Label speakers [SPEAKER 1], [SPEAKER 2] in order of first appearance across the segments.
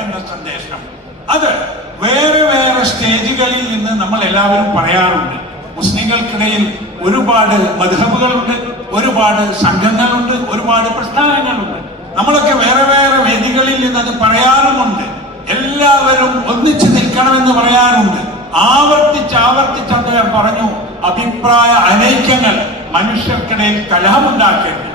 [SPEAKER 1] എന്ന സന്ദേശം. അത് വേറെ വേറെ സ്റ്റേജുകളിൽ നിന്ന് നമ്മൾ എല്ലാവരും പറയാറുണ്ട്. മുസ്ലിങ്ങൾക്കിടയിൽ ഒരുപാട് മധുഹബുകളുണ്ട് ഒരുപാട് സംഘങ്ങളുണ്ട് ഒരുപാട് പ്രസ്ഥാനങ്ങളുണ്ട്. നമ്മളൊക്കെ വേറെ വേറെ വേദികളിൽ നിന്ന് അത് പറയാറുമുണ്ട്. എല്ലാവരും ഒന്നിച്ചു നിൽക്കണമെന്ന് പറയാറുണ്ട്. ആവർത്തിച്ച് ആവർത്തിച്ച് അദ്ദേഹം പറഞ്ഞു അഭിപ്രായ അനൈക്യങ്ങൾ മനുഷ്യർക്കിടയിൽ കലഹമുണ്ടാക്കരുത്.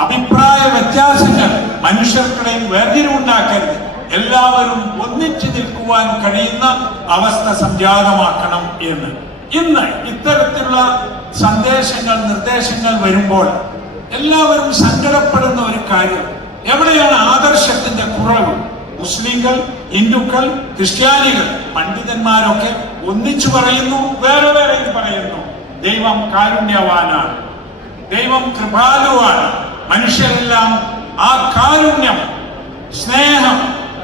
[SPEAKER 1] അഭിപ്രായ വ്യത്യാസങ്ങൾ മനുഷ്യർക്കിടയിൽ വേർതിരിവുണ്ടാക്കരുത്. എല്ലാവരും ഒന്നിച്ചു നിൽക്കുവാൻ കഴിയുന്ന അവസ്ഥ സംജാതമാക്കണം എന്ന്. ഇന്ന് ഇത്തരത്തിലുള്ള സന്ദേശങ്ങൾ നിർദ്ദേശങ്ങൾ വരുമ്പോൾ എല്ലാവരും സങ്കടപ്പെടുന്ന ഒരു കാര്യം. എവിടെയാണ് ആദർശത്തിന്റെ കുറവ്? മുസ്ലിങ്ങൾ ഹിന്ദുക്കൾ ക്രിസ്ത്യാനികൾ പണ്ഡിതന്മാരൊക്കെ ഒന്നിച്ചു പറയുന്നു വേറെ വേറെ പറയുന്നു. ദൈവം കാരുണ്യവാനാണ്. ദൈവം കൃപാലുവാണ്. മനുഷ്യരെല്ലാം ആ കാരുണ്യം സ്നേഹം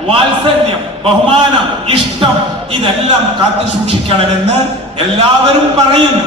[SPEAKER 1] വാത്സല്യം ബഹുമാനം ഇഷ്ടം ഇതെല്ലാം കാത്തു സൂക്ഷിക്കണമെന്ന് എല്ലാവരും പറയുന്നു.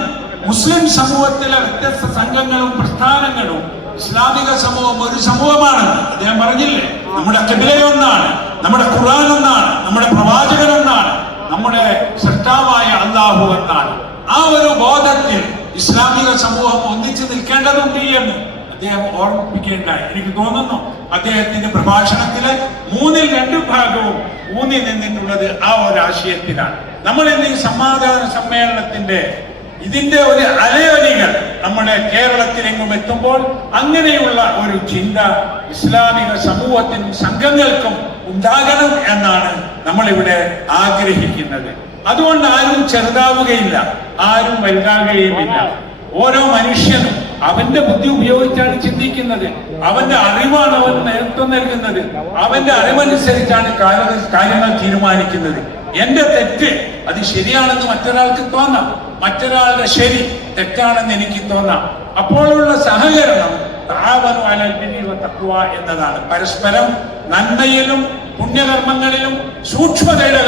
[SPEAKER 1] മുസ്ലിം സമൂഹത്തിലെ വ്യത്യസ്ത സംഘങ്ങളും പ്രസ്ഥാനങ്ങളും ഇസ്ലാമിക സമൂഹം ഒരു സമൂഹമാണ്. അദ്ദേഹം പറഞ്ഞില്ലേ നമ്മുടെ കിബിലയൊന്നാണ് നമ്മുടെ ഖുർആൻ ഒന്നാണ് നമ്മുടെ പ്രവാചകൻ ഒന്നാണ് നമ്മുടെ സൃഷ്ടാവായ അള്ളാഹു എന്നാണ്. ആ ഒരു ബോധത്തിൽ ഇസ്ലാമിക സമൂഹം ഒന്നിച്ചു നിൽക്കേണ്ടതുണ്ട് എന്ന് അദ്ദേഹം ഓർമ്മിപ്പിക്കേണ്ടായി എനിക്ക് തോന്നുന്നു അദ്ദേഹത്തിന്റെ പ്രഭാഷണത്തിലെ മൂന്നിൽ രണ്ട് ഭാഗവും ഊന്നി നിന്നിട്ടുള്ളത് ആ ഒരു ആശയത്തിലാണ്. നമ്മൾ ഇന്ന് ഈ സമാധാന സമ്മേളനത്തിന്റെ ഇതിന്റെ ഒരു അലയൊലികൾ നമ്മുടെ കേരളത്തിലെങ്ങും എത്തുമ്പോൾ അങ്ങനെയുള്ള ഒരു ചിന്ത ഇസ്ലാമിക സമൂഹത്തിനും സംഘങ്ങൾക്കും ഉണ്ടാകണം എന്നാണ് നമ്മൾ ഇവിടെ ആഗ്രഹിക്കുന്നത്. അതുകൊണ്ട് ആരും ചെറുതാവുകയില്ല. ആരും വലുതാകുകയുമില്ല. ഓരോ മനുഷ്യനും അവന്റെ ബുദ്ധി ഉപയോഗിച്ചാണ് ചിന്തിക്കുന്നത്. അവന്റെ അറിവാണ് അവൻ നേതൃത്വം നൽകുന്നത്. അവന്റെ അറിവനുസരിച്ചാണ് കാര്യ- കാര്യങ്ങൾ തീരുമാനിക്കുന്നത്. എന്റെ തെറ്റ് അത് ശരിയാണെന്ന് മറ്റൊരാൾക്ക് തോന്നാം. മറ്റൊരാളുടെ ശരി തെറ്റാണെന്ന് എനിക്ക് തോന്നാം. അപ്പോഴുള്ള സഹകരണം എന്നതാണ്. പരസ്പരം നന്മയിലും പുണ്യകർമ്മങ്ങളിലും സൂക്ഷ്മതയുടെ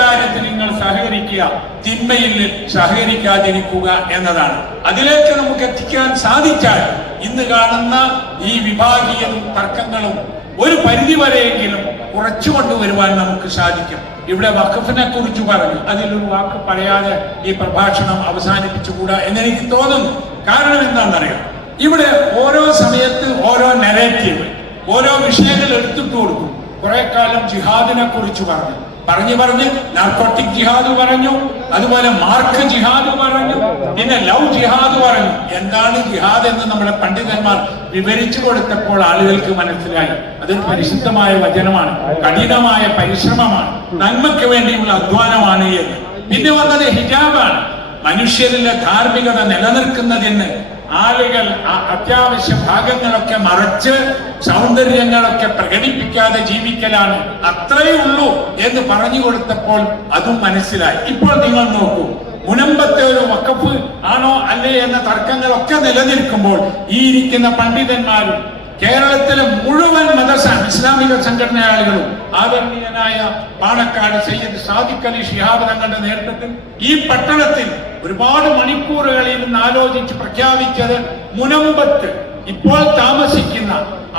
[SPEAKER 1] സഹകരിക്കുക തിന്മയിൽ സഹകരിക്കാതിരിക്കുക എന്നതാണ്. അതിലേക്ക് നമുക്ക് എത്തിക്കാൻ സാധിച്ചാൽ ഇന്ന് കാണുന്ന ഈ വിഭാഗീയ തർക്കങ്ങളും ഒരു പരിധി വരെയെങ്കിലും കുറച്ചു കൊണ്ടുവരുവാൻ നമുക്ക് സാധിക്കും. ഇവിടെ വഖഫിനെ കുറിച്ച് പറഞ്ഞു. അതിലൊരു വാക്ക് പറയാതെ ഈ പ്രഭാഷണം അവസാനിപ്പിച്ചുകൂടാ എന്നെനിക്ക് തോന്നുന്നു. കാരണം എന്താണെന്നറിയാം? ഇവിടെ ഓരോ സമയത്ത് ഓരോ നെറേറ്റീവ് ഓരോ വിഷയങ്ങൾ എടുത്തിട്ട് കൊടുക്കും. കുറെ കാലം ജിഹാദിനെ കുറിച്ച് പറഞ്ഞു. പറഞ്ഞു പറഞ്ഞ് നാർക്കോട്ടിക് ജിഹാദ് പറഞ്ഞു അതുപോലെ മാർക്ക് ജിഹാദ് പറഞ്ഞു പിന്നെ ലവ് ജിഹാദ് പറഞ്ഞു. എന്താണ് ജിഹാദ് എന്ന് നമ്മുടെ പണ്ഡിതന്മാർ വിവരിച്ചു കൊടുത്തപ്പോൾ ആളുകൾക്ക് മനസ്സിലായി. അതൊരു പരിശുദ്ധമായ വചനമാണ് കഠിനമായ പരിശ്രമമാണ് നന്മയ്ക്ക് വേണ്ടിയുള്ള അധ്വാനമാണ് എന്ന്. പിന്നെ വന്നത് ഹിജാബാണ്. മനുഷ്യരിലെ ധാർമ്മികത നിലനിൽക്കുന്നതിന് ആളുകൾ അത്യാവശ്യ ഭാഗങ്ങളൊക്കെ മറച്ച് സൗന്ദര്യങ്ങളൊക്കെ പ്രകടിപ്പിക്കാതെ ജീവിക്കലാണ് അത്രയേ ഉള്ളൂ എന്ന് പറഞ്ഞു കൊടുത്തപ്പോൾ അതും മനസ്സിലായി. ഇപ്പോൾ നിങ്ങൾ നോക്കൂ മുനമ്പത്തെ ഒരു വക്കപ്പ് ആണോ അല്ലേ എന്ന തർക്കങ്ങളൊക്കെ നിലനിൽക്കുമ്പോൾ ഈ ഇരിക്കുന്ന പണ്ഡിതന്മാരും കേരളത്തിലെ മുഴുവൻ മദർസ ഇസ്ലാമിക സംഘടനയാളികളും ആദരണീയനായ പാണക്കാട് സയ്യിദ് സാദിഖ് അലി ഷിഹാബ് തങ്ങളുടെ നേതൃത്വത്തിൽ ഈ പട്ടണത്തിൽ ഒരുപാട് മണിക്കൂറുകൾ നിന്ന് ആലോചിച്ച് പ്രഖ്യാപിച്ചത് മുനമ്പത്ത് ഇപ്പോൾ താമസിക്കുന്ന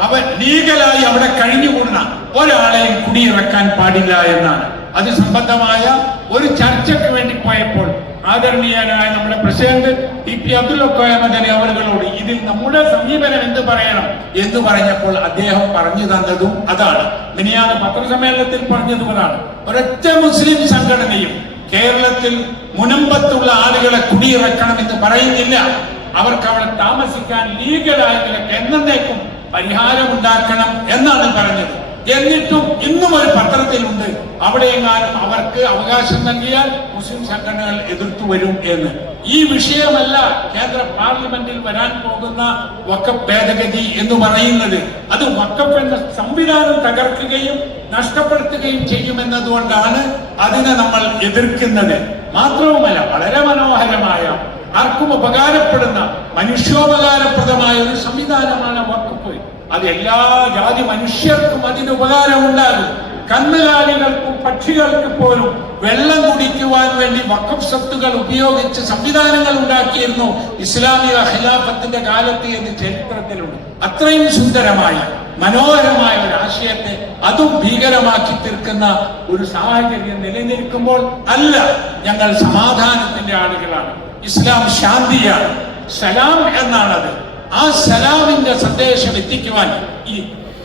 [SPEAKER 1] അവൻ ലീഗലായി അവിടെ കഴിഞ്ഞുകൂടുന്ന ഒരാളെയും കുടിയിറക്കാൻ പാടില്ല എന്നാണ്. അത് സംബന്ധമായ ഒരു ചർച്ചയ്ക്ക് വേണ്ടി പോയപ്പോൾ ആദരണീയനായ നമ്മുടെ president T P Abdul Madani അവരുകളോട് ഇതിൽ നമ്മുടെ സമീപനം എന്ത് പറയണം? എന്ന് പറഞ്ഞപ്പോൾ അദ്ദേഹം പറഞ്ഞു തന്നതും അതാണ്. മിനിയാന്ന് പത്രസമ്മേളനത്തിൽ പറഞ്ഞതും ഒരൊറ്റ മുസ്ലിം സംഘടനയും കേരളത്തിൽ മുനമ്പത്തുള്ള ആളുകളെ കുടിയിറക്കണം എന്ന് പറയുന്നില്ല. അവർക്ക് അവിടെ താമസിക്കാൻ ലീഗലായ എന്നേക്കും പരിഹാരം ഉണ്ടാക്കണം എന്നാണ് പറഞ്ഞത്. എന്നിട്ടും ഇന്നും ഒരു പത്രത്തിലുണ്ട് അവിടെയെങ്ങാനും അവർക്ക് അവകാശം നൽകിയാൽ മുസ്ലിം സംഘടനകൾ എതിർത്തു വരും എന്ന്. ഈ വിഷയമല്ല കേന്ദ്ര പാർലമെന്റിൽ വരാൻ പോകുന്ന വക്കപ്പ് ഭേദഗതി എന്ന് പറയുന്നത്. അത് വക്കപ്പ് എന്ന സംവിധാനം തകർക്കുകയും നഷ്ടപ്പെടുത്തുകയും ചെയ്യുമെന്നതുകൊണ്ടാണ് അതിനെ നമ്മൾ എതിർക്കുന്നത്. മാത്രവുമല്ല വളരെ മനോഹരമായ ആർക്കും ഉപകാരപ്പെടുന്ന മനുഷ്യോപകാരപ്രദമായ ഒരു സംവിധാനമാണ് വക്കപ്പ് അത് എല്ലാ ജാതി മനുഷ്യർക്കും അതിന് ഉപകാരമുണ്ടാകും. കന്നുകാലികൾക്കും പക്ഷികൾക്ക് പോലും വെള്ളം കുടിക്കുവാൻ വേണ്ടി വക്കം സ്വത്തുകൾ ഉപയോഗിച്ച് സംവിധാനങ്ങൾ ഉണ്ടാക്കിയിരുന്നു ഇസ്ലാമിക ഖിലാഫത്തിന്റെ കാലത്ത് എന്ന് ചരിത്രത്തിലുണ്ട്. അത്രയും സുന്ദരമായ മനോഹരമായ ഒരു ആശയത്തെ അതും ഭീകരമാക്കി തീർക്കുന്ന ഒരു സാഹചര്യം നിലനിൽക്കുമ്പോൾ അല്ല ഞങ്ങൾ സമാധാനത്തിന്റെ ആളുകളാണ്. ഇസ്ലാം ശാന്തിയാണ് സലാം എന്നാണത്. ആ സലാമിന്റെ സന്ദേശം എത്തിക്കുവാൻ ഈ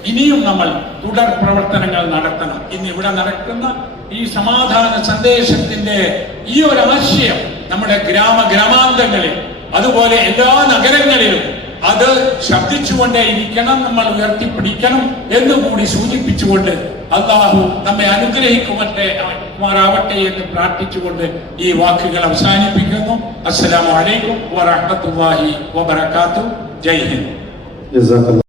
[SPEAKER 1] ഇനിയും നമ്മൾ തുടർ പ്രവർത്തനങ്ങൾ നടത്തണം. ഇന്ന് ഇവിടെ നടക്കുന്ന ഈ സമാധാന സന്ദേശത്തിന്റെ ഈ ഒരു ആശയം നമ്മുടെ ഗ്രാമ ഗ്രാമാന്തങ്ങളിൽ അതുപോലെ എല്ലാ നഗരങ്ങളിലും അത് ശബ്ദിച്ചുകൊണ്ടേ ഇരിക്കണം നമ്മൾ ഉയർത്തിപ്പിടിക്കണം എന്നുകൂടി സൂചിപ്പിച്ചുകൊണ്ട് അള്ളാഹു നമ്മെ അനുഗ്രഹിക്കുമട്ടെ മാറാവട്ടെ എന്ന് പ്രാർത്ഥിച്ചുകൊണ്ട് ഈ വാക്കുകൾ അവസാനിപ്പിക്കുന്നു. അസ്സലാമലൈക്കും അലൈക്കും വറഹ്മത്തുള്ളാഹി വബറകാതുഹു. ജയ് ഹിന്ദ്.